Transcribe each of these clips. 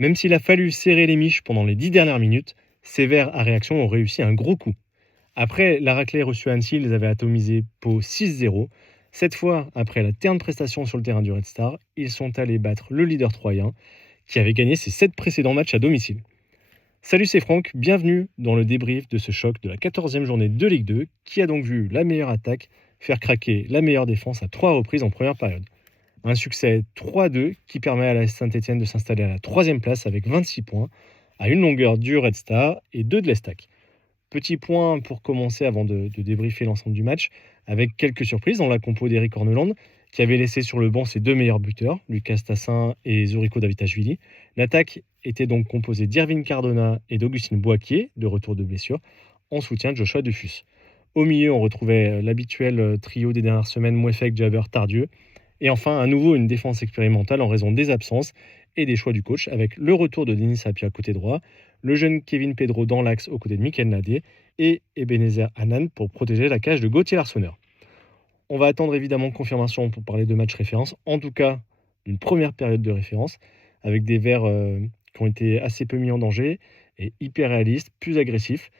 Même s'il a fallu serrer les miches pendant les 10 dernières minutes, ces Verts à réaction ont réussi un gros coup. Après la raclée reçue à Annecy, ils avaient atomisé Pau 6-0. Cette fois, après la terne prestation sur le terrain du Red Star, ils sont allés battre le leader troyen, qui avait gagné ses 7 précédents matchs à domicile. Salut, c'est Franck, bienvenue dans le débrief de ce choc de la 14e journée de Ligue 2, qui a donc vu la meilleure attaque faire craquer la meilleure défense à 3 reprises en première période. Un succès 3-2 qui permet à la Saint-Etienne de s'installer à la 3e place avec 26 points, à une longueur du Red Star et 2 de l'Estac. Petit point pour commencer avant de débriefer l'ensemble du match, avec quelques surprises dans la compo d'Eric Orneland, qui avait laissé sur le banc ses deux meilleurs buteurs, Lucas Tassin et Zurico Davitashvili. L'attaque était donc composée d'Irvine Cardona et d'Augustine Boaquier, de retour de blessure, en soutien de Joshua Dufus. Au milieu, on retrouvait l'habituel trio des dernières semaines, Mouefek, Jabber, Tardieu. Et enfin, à nouveau, une défense expérimentale en raison des absences et des choix du coach, avec le retour de Denis Sapia côté droit, le jeune Kevin Pedro dans l'axe aux côtés de Michael Nadé et Ebenezer Hanan pour protéger la cage de Gauthier Larsonneur. On va attendre évidemment confirmation pour parler de match référence, en tout cas d'une première période de référence, avec des Verts qui ont été assez peu mis en danger et hyper réalistes, plus agressifs.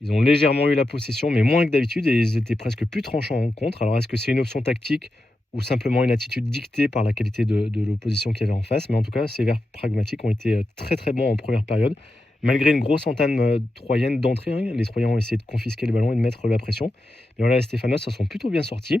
Ils ont légèrement eu la possession, mais moins que d'habitude, et ils étaient presque plus tranchants en contre. Alors, est-ce que c'est une option tactique ou simplement une attitude dictée par la qualité de l'opposition qu'il y avait en face? Mais en tout cas, ces Verts pragmatiques ont été très très bons en première période. Malgré une grosse entame troyenne d'entrée, hein, les Troyens ont essayé de confisquer le ballon et de mettre la pression. Mais voilà, les Stéphanois s'en sont plutôt bien sortis,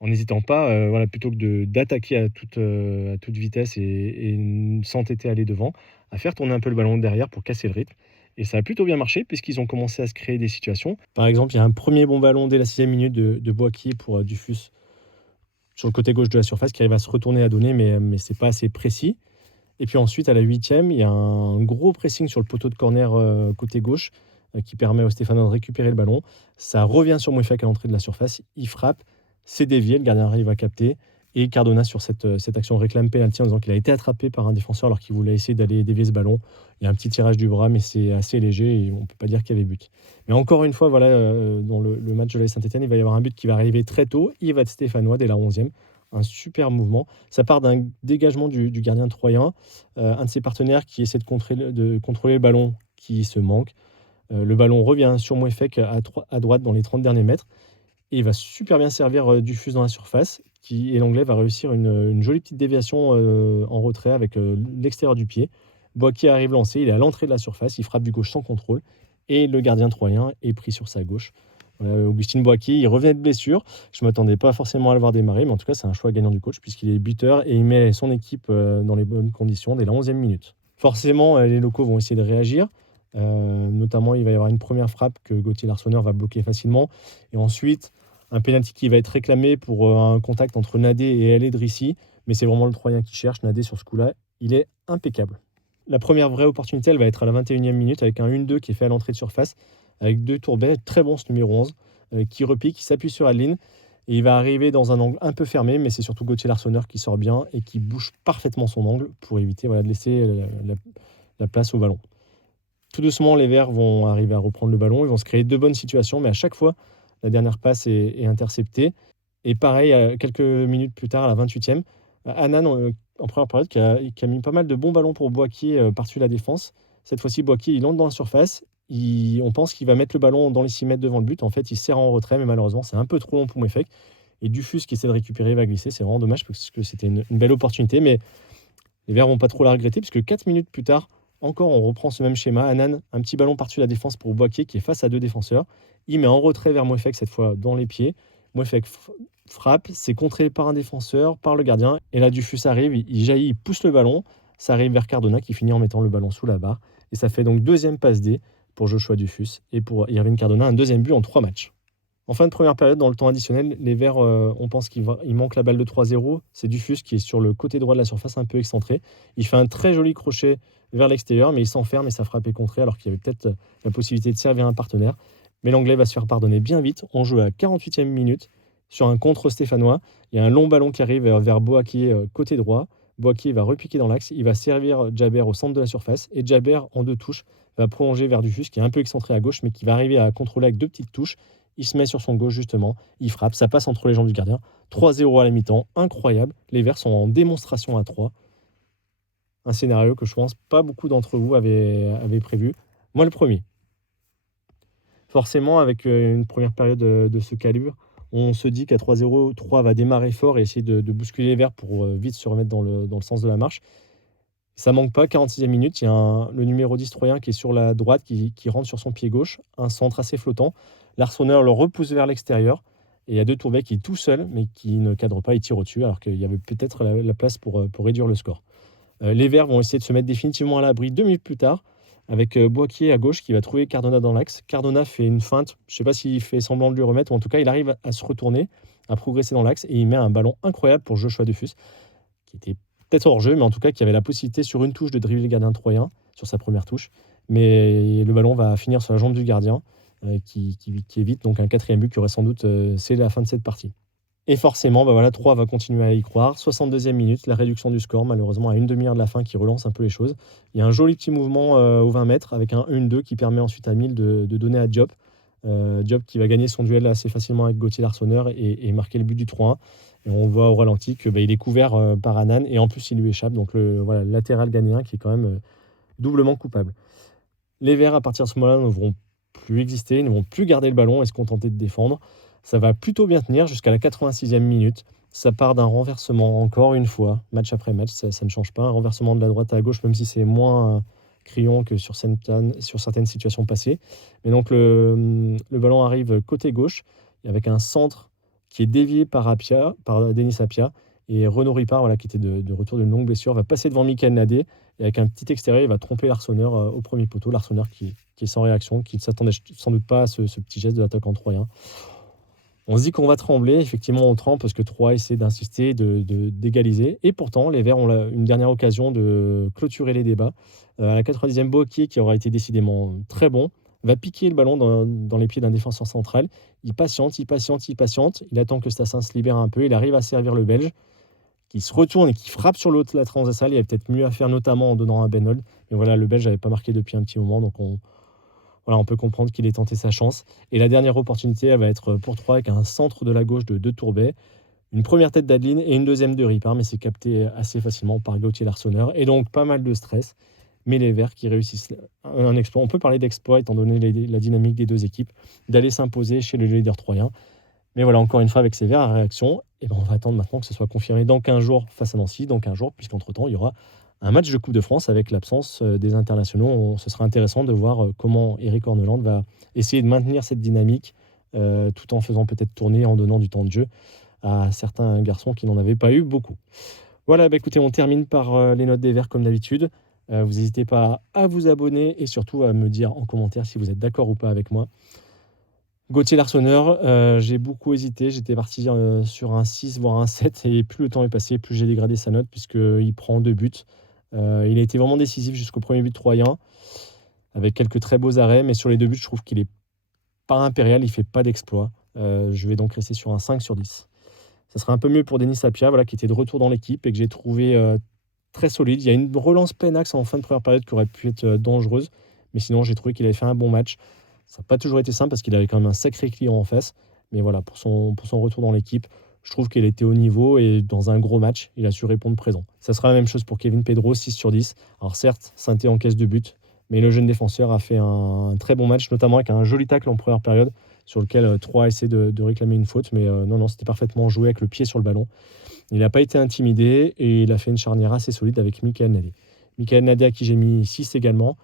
en n'hésitant pas, plutôt que d'attaquer à toute vitesse et s'entêter à aller devant, à faire tourner un peu le ballon derrière pour casser le rythme. Et ça a plutôt bien marché puisqu'ils ont commencé à se créer des situations. Par exemple, il y a un premier bon ballon dès la 6e minute de Boaquier pour Dufus sur le côté gauche de la surface qui arrive à se retourner à donner, mais c'est pas assez précis. Et puis ensuite, à la 8e, il y a un gros pressing sur le poteau de corner côté gauche qui permet aux Stéphanois de récupérer le ballon. Ça revient sur Mouefak à l'entrée de la surface. Il frappe, c'est dévié, le gardien arrive à capter. Et Cardona, sur cette action, réclame pénalty en disant qu'il a été attrapé par un défenseur alors qu'il voulait essayer d'aller dévier ce ballon. Il y a un petit tirage du bras, mais c'est assez léger et on ne peut pas dire qu'il y avait but. Mais encore une fois, voilà, dans le match de la Saint-Etienne, il va y avoir un but qui va arriver très tôt. Il va être Stéphanois dès la 11e. Un super mouvement. Ça part d'un dégagement du gardien troyen, un de ses partenaires qui essaie de contrôler le ballon qui se manque. Le ballon revient sur Mouefek à droite dans les 30 derniers mètres. Et il va super bien servir Dufus dans la surface. Et l'Anglais va réussir une jolie petite déviation en retrait avec l'extérieur du pied. Boaquier arrive lancé, il est à l'entrée de la surface, il frappe du gauche sans contrôle. Et le gardien troyen est pris sur sa gauche. Augustine Boaquier, il revenait de blessure. Je ne m'attendais pas forcément à le voir démarrer, mais en tout cas, c'est un choix gagnant du coach puisqu'il est buteur et il met son équipe dans les bonnes conditions dès la 11e minute. Forcément, les locaux vont essayer de réagir. Notamment, il va y avoir une première frappe que Gauthier Larsonneur va bloquer facilement. Et ensuite, un pénalty qui va être réclamé pour un contact entre Nadé et El Edrissi. Mais c'est vraiment le Troyen qui cherche. Nadé, sur ce coup-là, il est impeccable. La première vraie opportunité, elle va être à la 21e minute avec un 1-2 qui est fait à l'entrée de surface, avec deux Tourbet, très bon ce numéro 11, qui repique, qui s'appuie sur Adeline. Et il va arriver dans un angle un peu fermé, mais c'est surtout Gauthier Larsonneur qui sort bien et qui bouge parfaitement son angle pour éviter de laisser la place au ballon. Tout doucement, les Verts vont arriver à reprendre le ballon, ils vont se créer deux bonnes situations, mais à chaque fois, la dernière passe est interceptée. Et pareil, quelques minutes plus tard, à la 28e, Hanan, en première période, qui a mis pas mal de bons ballons pour Boaquier par-dessus la défense. Cette fois-ci, Boaquier, il entre dans la surface. On pense qu'il va mettre le ballon dans les 6 mètres devant le but. En fait, il sert en retrait, mais malheureusement, c'est un peu trop long pour Mouefek. Et Dufus, qui essaie de récupérer, va glisser. C'est vraiment dommage parce que c'était une belle opportunité, mais les Verts vont pas trop la regretter puisque 4 minutes plus tard, encore, on reprend ce même schéma. Hanan, un petit ballon par-dessus la défense pour Boaquier qui est face à deux défenseurs. Il met en retrait vers Mouefek, cette fois dans les pieds. Mouefek frappe, c'est contré par un défenseur, par le gardien. Et là, Dufus arrive, il jaillit, il pousse le ballon. Ça arrive vers Cardona qui finit en mettant le ballon sous la barre. Et ça fait donc deuxième passe D pour Joshua Dufus et pour Irvine Cardona, un deuxième but en 3 matchs. En fin de première période, dans le temps additionnel, les Verts, on pense qu'il manque la balle de 3-0. C'est Dufus qui est sur le côté droit de la surface, un peu excentré. Il fait un très joli crochet vers l'extérieur, mais il s'enferme et sa frappe est contrée, alors qu'il y avait peut-être la possibilité de servir un partenaire. Mais l'Anglais va se faire pardonner bien vite. On joue à la 48e minute sur un contre stéphanois. Il y a un long ballon qui arrive vers Boaquier côté droit. Boaquier va repiquer dans l'axe. Il va servir Jabber au centre de la surface. Et Jabber, en 2 touches, va prolonger vers Dufus, qui est un peu excentré à gauche, mais qui va arriver à contrôler avec 2 petites touches. Il se met sur son gauche justement, il frappe, ça passe entre les jambes du gardien. 3-0 à la mi-temps, incroyable. Les Verts sont en démonstration à 3. un scénario que je pense pas beaucoup d'entre vous avaient prévu. Moi le premier. Forcément avec, une première période, de ce calibre, on se dit qu'à 3-0, Troyes va démarrer fort et essayer de bousculer les Verts pour, vite se remettre dans le sens de la marche. Ça manque pas, 46e minute, il y a le numéro 10 troyen qui est sur la droite, qui rentre sur son pied gauche, un centre assez flottant. L'Arseneur le repousse vers l'extérieur et il y a 2 Tourbet qui est tout seul, mais qui ne cadre pas et tire au-dessus, alors qu'il y avait peut-être la place pour réduire le score. Les Verts vont essayer de se mettre définitivement à l'abri 2 minutes plus tard, avec Boaquier à gauche qui va trouver Cardona dans l'axe. Cardona fait une feinte, je ne sais pas s'il fait semblant de lui remettre, ou en tout cas il arrive à se retourner, à progresser dans l'axe, et il met un ballon incroyable pour Joshua Dufus, qui était peut-être hors jeu, mais en tout cas qui avait la possibilité sur une touche de dribbler le gardien troyen, sur sa première touche. Mais le ballon va finir sur la jambe du gardien, qui évite donc un 4e but qui aurait sans doute scellé la fin de cette partie. Et forcément, bah voilà, Troyes va continuer à y croire. 62e minute, la réduction du score, malheureusement à une demi-heure de la fin, qui relance un peu les choses. Il y a un joli petit mouvement au 20 mètres avec un 1-2 qui permet ensuite à Mille de donner à Diop. Diop qui va gagner son duel assez facilement avec Gauthier Larsonneur et marquer le but du 3-1. Et on voit au ralenti que il est couvert par Anan et en plus il lui échappe. Donc le latéral ghanéen qui est quand même doublement coupable. Les Verts, à partir de ce moment-là, ne vont plus exister, ne vont plus garder le ballon et se contenter de défendre. Ça va plutôt bien tenir jusqu'à la 86e minute. Ça part d'un renversement, encore une fois, match après match, ça ne change pas. Un renversement de la droite à la gauche, même si c'est moins criant que sur certaines situations passées. Mais donc le ballon arrive côté gauche, avec un centre qui est dévié par Denis Apia. Et Renaud Ripard, voilà, qui était de retour d'une longue blessure, va passer devant Michael Nadé. Et avec un petit extérieur, il va tromper l'Arseneur au premier poteau. L'Arseneur qui est sans réaction, qui ne s'attendait sans doute pas à ce petit geste de l'attaquant troyen. On se dit qu'on va trembler. Effectivement, on tremble parce que Troyes essaie d'insister, d'égaliser. Et pourtant, les Verts ont une dernière occasion de clôturer les débats. À la 90e, Boaquier, qui aura été décidément très bon, va piquer le ballon dans les pieds d'un défenseur central. Il patiente. Il attend que Stassin se libère un peu. Il arrive à servir le Belge, qui se retourne et qui frappe sur la transversale. Il y a peut-être mieux à faire, notamment en donnant un Benold. Mais voilà, le Belge n'avait pas marqué depuis un petit moment, donc on peut comprendre qu'il ait tenté sa chance. Et la dernière opportunité, elle va être pour Troyes avec un centre de la gauche de Tourbet. Une première tête d'Adeline et une deuxième de Ripard, mais c'est capté assez facilement par Gauthier Larsonneur. Et donc pas mal de stress. Mais les Verts qui réussissent un exploit. On peut parler d'exploit étant donné la dynamique des deux équipes, d'aller s'imposer chez le leader troyen. Mais voilà, encore une fois, avec ces Verts à réaction, on va attendre maintenant que ce soit confirmé dans 15 jours face à Nancy, dans 15 jours, puisqu'entre-temps, il y aura un match de Coupe de France avec l'absence des internationaux. Ce sera intéressant de voir comment Eric Orneland va essayer de maintenir cette dynamique tout en faisant peut-être tourner, en donnant du temps de jeu à certains garçons qui n'en avaient pas eu beaucoup. Voilà, écoutez, on termine par les notes des Verts comme d'habitude. Vous n'hésitez pas à vous abonner et surtout à me dire en commentaire si vous êtes d'accord ou pas avec moi. Gauthier Larsonneur, j'ai beaucoup hésité. J'étais parti sur un 6, voire un 7. Et plus le temps est passé, plus j'ai dégradé sa note, puisqu'il prend 2 buts. Il a été vraiment décisif jusqu'au premier but troyen, avec quelques très beaux arrêts. Mais sur les 2 buts, je trouve qu'il n'est pas impérial, il ne fait pas d'exploit. Je vais donc rester sur un 5 sur 10. Ça sera un peu mieux pour Denis Apia, voilà, qui était de retour dans l'équipe et que j'ai trouvé très solide. Il y a une relance plein axe en fin de première période qui aurait pu être dangereuse. Mais sinon, j'ai trouvé qu'il avait fait un bon match. Ça n'a pas toujours été simple parce qu'il avait quand même un sacré client en face. Mais voilà, pour son retour dans l'équipe, je trouve qu'il était au niveau et dans un gros match, il a su répondre présent. Ça sera la même chose pour Kevin Pedro, 6 sur 10. Alors certes, Saint-Étienne encaisse 2 buts, mais le jeune défenseur a fait un très bon match, notamment avec un joli tacle en première période sur lequel Troyes essaie de réclamer une faute. Mais non, c'était parfaitement joué avec le pied sur le ballon. Il n'a pas été intimidé et il a fait une charnière assez solide avec Michael Nadé. Michael Nadé, à qui j'ai mis 6 également.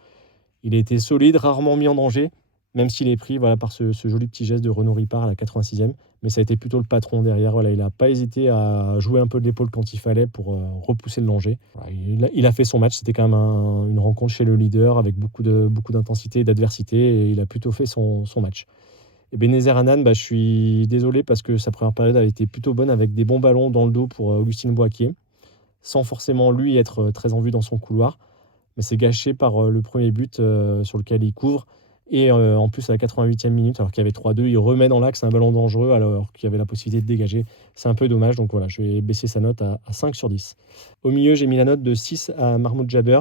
Il a été solide, rarement mis en danger, même s'il est pris par ce joli petit geste de Renaud Ripard à la 86e. Mais ça a été plutôt le patron derrière. Voilà, il n'a pas hésité à jouer un peu de l'épaule quand il fallait pour repousser le danger. Voilà, il a fait son match. C'était quand même une rencontre chez le leader avec beaucoup d'intensité et d'adversité. Et il a plutôt fait son match. Et Benézer Anan, je suis désolé parce que sa première période a été plutôt bonne avec des bons ballons dans le dos pour Augustin Boaquier, sans forcément lui être très en vue dans son couloir. Mais c'est gâché par le premier but sur lequel il couvre. Et en plus, à la 88e minute, alors qu'il y avait 3-2, il remet dans l'axe un ballon dangereux alors qu'il y avait la possibilité de dégager. C'est un peu dommage, donc voilà, je vais baisser sa note à 5 sur 10. Au milieu, j'ai mis la note de 6 à Mahmoud Jaber.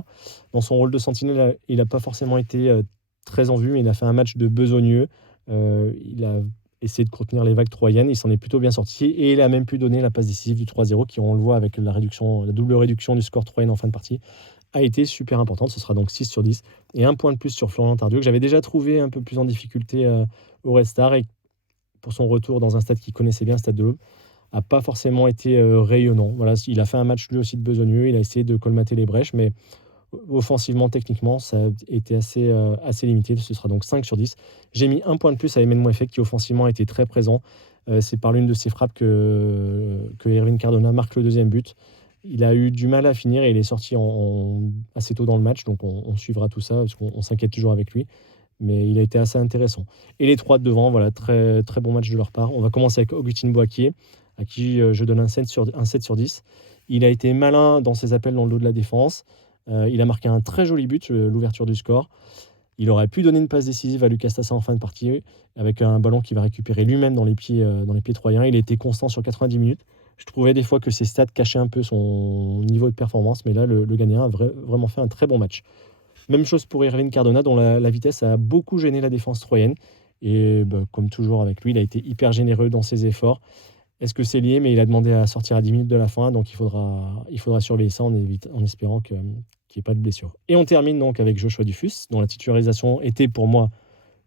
Dans son rôle de sentinelle, il n'a pas forcément été très en vue, mais il a fait un match de besogneux. Il a essayé de contenir les vagues troyennes, il s'en est plutôt bien sorti et il a même pu donner la passe décisive du 3-0 qui, on le voit avec la double réduction du score troyen en fin de partie, a été super importante. Ce sera donc 6 sur 10 et un point de plus sur Florian Tardieu, que j'avais déjà trouvé un peu plus en difficulté au Restart et pour son retour dans un stade qu'il connaissait bien, le Stade de l'Aube, a pas forcément été rayonnant. Voilà, il a fait un match lui aussi de besogneux, il a essayé de colmater les brèches, mais offensivement, techniquement, ça a été assez limité. Ce sera donc 5 sur 10. J'ai mis un point de plus à Emile Mouefek qui offensivement a été très présent. C'est par l'une de ses frappes que Erwin Cardona marque le deuxième but. Il a eu du mal à finir et il est sorti assez tôt dans le match, donc on suivra tout ça parce qu'on s'inquiète toujours avec lui. Mais il a été assez intéressant. Et les trois de devant, voilà, très, très bon match de leur part. On va commencer avec Augustin Boakier, à qui je donne un 7 sur 10. Il a été malin dans ses appels dans le dos de la défense. Il a marqué un très joli but, l'ouverture du score. Il aurait pu donner une passe décisive à Lucas Tassin en fin de partie, avec un ballon qu'il va récupérer lui-même dans les pieds troyens. Il était constant sur 90 minutes. Je trouvais des fois que ses stats cachaient un peu son niveau de performance, mais là, le Ghanéen a vraiment fait un très bon match. Même chose pour Erwin Cardona, dont la vitesse a beaucoup gêné la défense troyenne. Et comme toujours avec lui, il a été hyper généreux dans ses efforts. Est-ce que c'est lié? Mais il a demandé à sortir à 10 minutes de la fin, donc il faudra surveiller ça en espérant qu'il n'y ait pas de blessure. Et on termine donc avec Joshua Dufus, dont la titularisation était pour moi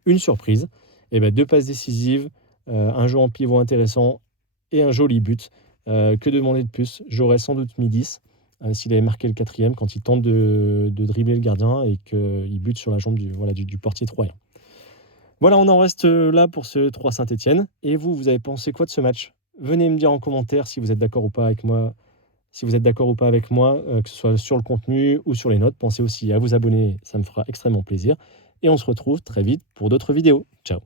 une surprise. Et 2 passes décisives, un jeu en pivot intéressant et un joli but. Que demander de plus? J'aurais sans doute mis 10 s'il avait marqué le quatrième quand il tente de dribbler le gardien et qu'il bute sur la jambe du portier troyen. Voilà, on en reste là pour ce 3 Saint-Étienne. Et vous avez pensé quoi de ce match? Venez me dire en commentaire si vous êtes d'accord ou pas avec moi. Si vous êtes d'accord ou pas avec moi, que ce soit sur le contenu ou sur les notes. Pensez aussi à vous abonner, ça me fera extrêmement plaisir. Et on se retrouve très vite pour d'autres vidéos. Ciao.